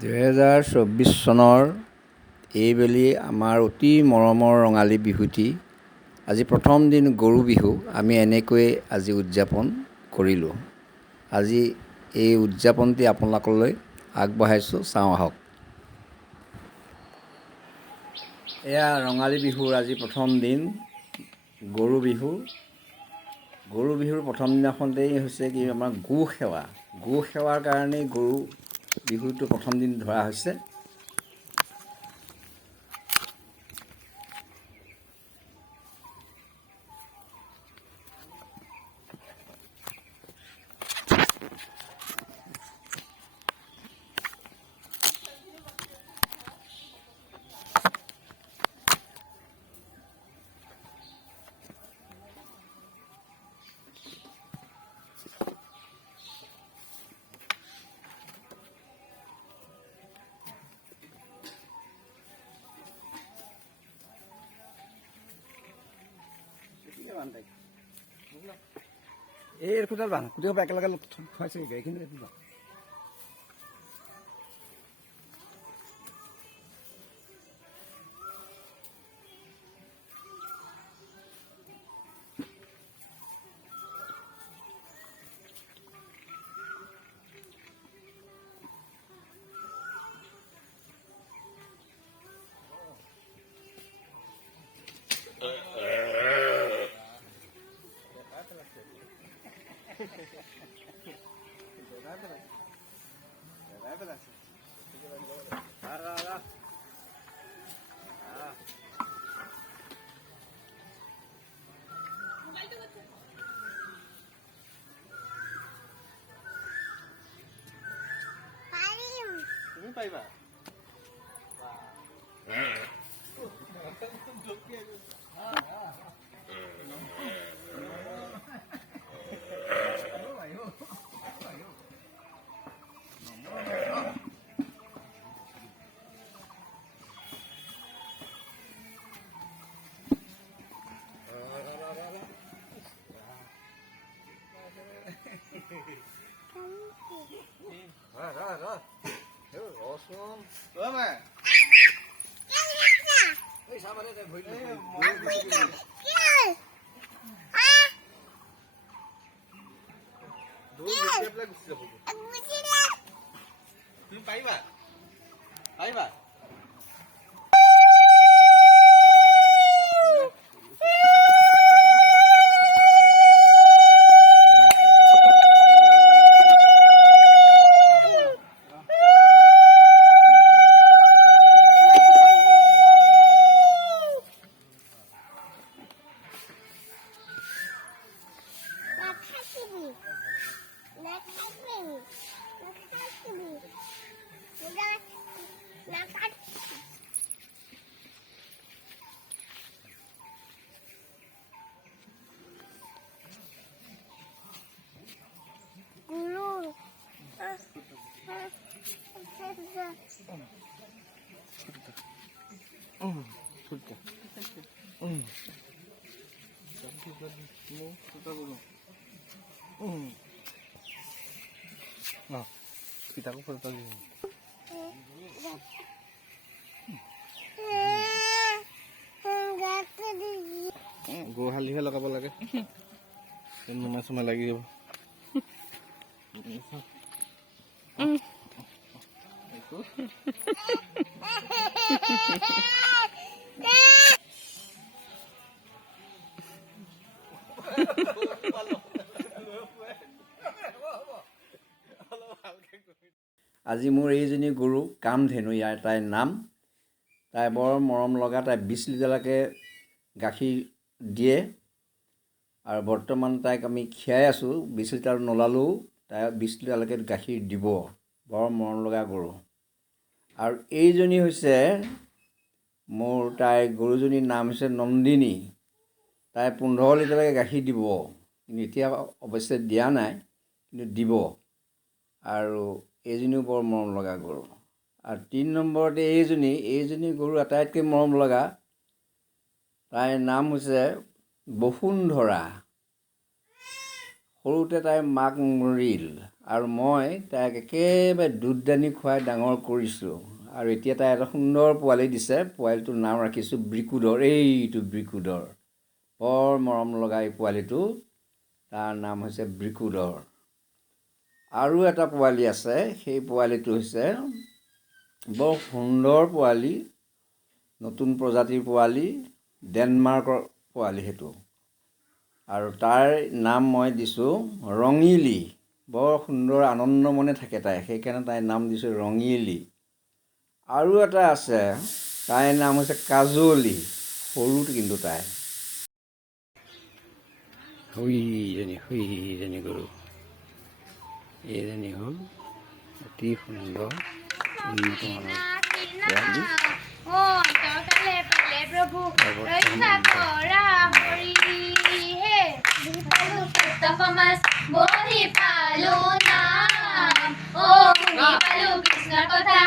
2024 চনৰ এইবেলি আমাৰ অতি মৰমৰ ৰঙালী বিহুটি আজি প্ৰথম দিন গৰু বিহু আমি এনেকৈ আজি উদযাপন কৰিলোঁ। আজি এই উদযাপনটি আপোনালোকলৈ আগবঢ়াইছোঁ, চাওঁ আহক। এয়া ৰঙালী বিহুৰ আজি প্ৰথম দিন গৰু বিহু। গৰু বিহুৰ প্ৰথম দিনাখনতেই হৈছে কি আমাৰ গো সেৱা। গো সেৱাৰ কাৰণেই গৰু বিহুটো প্ৰথম দিন ধৰা হৈছে। এই খুঁটাল বান্ধ, গোটেই একেলগে খুৱাইছে এইখিনি। তুমি পাৰিবা? তুমি পাৰিবা? পাৰিবা? Kita aku foto lagi. Go halih lagaব লাগে। Numa sama lagi. আজি মোৰ এইজনী গৰু কামধেনু, ইয়াৰ তাইৰ নাম। তাই বৰ মৰম লগা। তাই 20 লিটাৰলৈকে গাখীৰ দিয়ে আৰু বৰ্তমান তাইক আমি খীৰাই আছোঁ। 20 লিটাৰ নোলালেও তাই 20 লিটাৰলৈকে গাখীৰ দিব। বৰ মৰম লগা গৰু। আৰু এইজনী হৈছে মোৰ তাইৰ গৰুজনীৰ নাম হৈছে নন্দিনী। তাই 15 লিটাৰলৈকে গাখীৰ দিব, কিন্তু এতিয়া অৱশ্যে দিয়া নাই, কিন্তু দিব। আৰু এইজনীও বৰ মৰম লগা গৰু। আৰু 3 নম্বৰতে এইজনী গৰু আটাইতকৈ মৰম লগা। তাইৰ নাম হৈছে বসুন্ধৰা। সৰুতে তাইৰ মাক মৰিল আৰু মই তাইক একেবাৰে দুধদানি খুৱাই ডাঙৰ কৰিছোঁ। আৰু এতিয়া তাই এটা সুন্দৰ পোৱালি দিছে। পোৱালিটোৰ নাম ৰাখিছোঁ ব্ৰিকুধৰ। এইটো ব্ৰিকুধৰ, বৰ মৰম লগা এই পোৱালিটো, তাৰ নাম হৈছে ব্ৰিকুধৰ। আৰু এটা পোৱালি আছে, সেই পোৱালিটো হৈছে বৰ সুন্দৰ পোৱালি, নতুন প্ৰজাতিৰ পোৱালি, ডেনমাৰ্কৰ পোৱালি সেইটো। আৰু তাৰ নাম মই দিছোঁ ৰঙিলী। বৰ সুন্দৰ আনন্দমনে থাকে তাই, সেইকাৰণে তাইৰ নাম দিছোঁ ৰঙিলী। আৰু এটা আছে, তাইৰ নাম হৈছে কাজলী, সৰুটো কিন্তু তাই। সেইজনী গৰু, এইজনী হ'ল অতি সুন্দৰ উন্নত মানৰ পোৱালি। কৃষ্ণ কথা